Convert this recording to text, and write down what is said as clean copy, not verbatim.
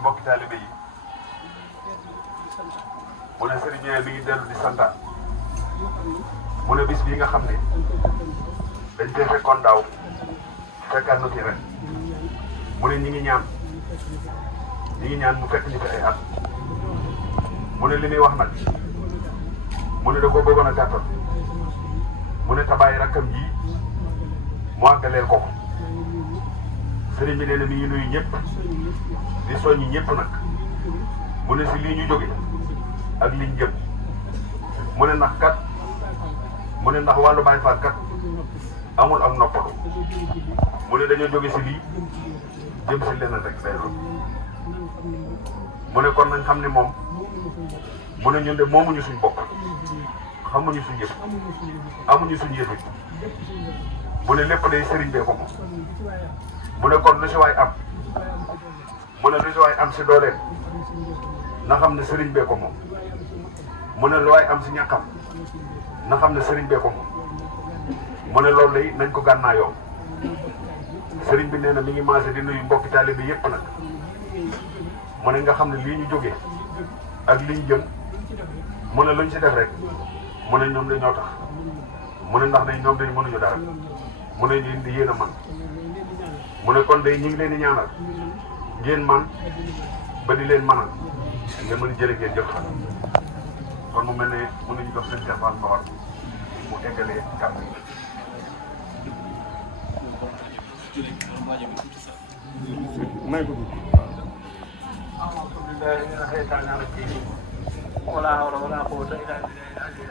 mbokki taalibe yi mu ne sëriñ bi mi ngi dellu di santaat mu ne bis bii nga xam ne dañ cee fekkoon daaw fekkaat na ci ren mu ne ñi ngi ñaan mu fekk ñu fi ay at mu ne li muy wax nag mu ne da koo bëggoon a gàttal mu ne tabaay rakkam ji mu àggaleel ko sëriñ bi nee na mi ngi nuyu ñëpp di soññi ñëpp nag mu ne si lii ñu jóge ak liñ jëm mu ne ndax kat mu ne ndax wàllu Baay Faal kat amul am noppalu mu ne dañoo jóge si lii jëm si leneen rek day doon mu ne kon nañ xam ne moom mu ne ñun de moomuñu suñ bopp xamuñu suñ yëf amuñu suñ yëf mu ne lépp day sëriñ bee ko moom mu ne kon lu si waay am mu ne lu si waay am si dooleem na xam ne sëriñ bee ko moom mu ne lu waay am si ñàkkam na xam ne sëriñ bee ko moom mu ne loolu lay nañ ko gànnaayoo sëriñ bi nee na mi ngi maase di nuyu mbokki taalibe bi yëpp nag mu ne nga xam ne lii ñu jógee ak liñ jëm mu ne luñ si def rek mu ne ñoom dañoo tax mu ne ndax day ñoom dañ mënuñu dara mu ne ñu di yéen a man mu ne kon day ñu ngi leen di ñaanal ngeen man ba di leen manal ngeen mën jële ngeen jëf xam kon mu mel ne mën nañu dox seen Cheikh Fall Mbawar mu eggalee kàddu yi. may ko dugg. alhamdulilah.